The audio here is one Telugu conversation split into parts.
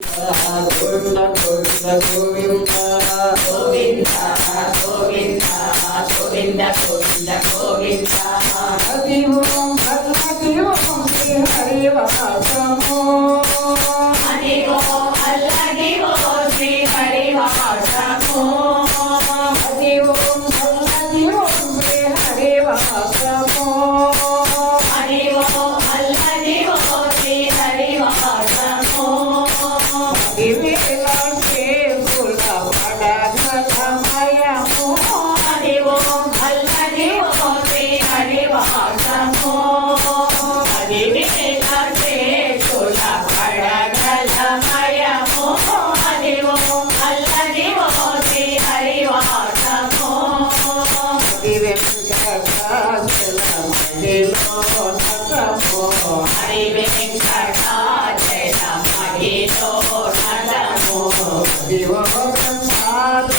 Govinda Govinda Govinda Govinda Govinda Govinda Govinda Govinda Hari Om Hari Om Shri Hari వాసము. Hari Om Hari Om Shri Hari వాసము Hari Om Hari Hey, Viva a vontade,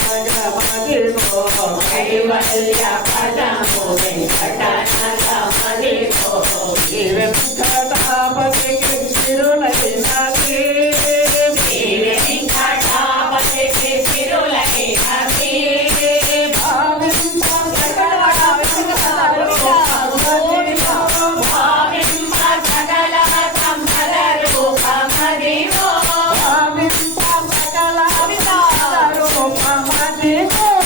వెంకటనగమదిగో వైవల్య పదము వెంకటనగ my heart.